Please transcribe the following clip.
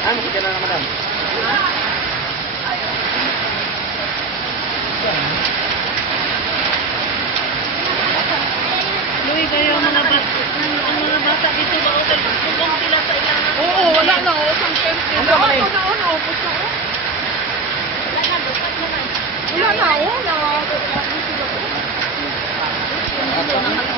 Ano kita na naman? Luwi kayo mga bata dito ba o tulong sila sa ilang. Oo, wala na o. Sang temple. Ano ba eh? Wala na o. Puso o. Wala na o. Wala na o.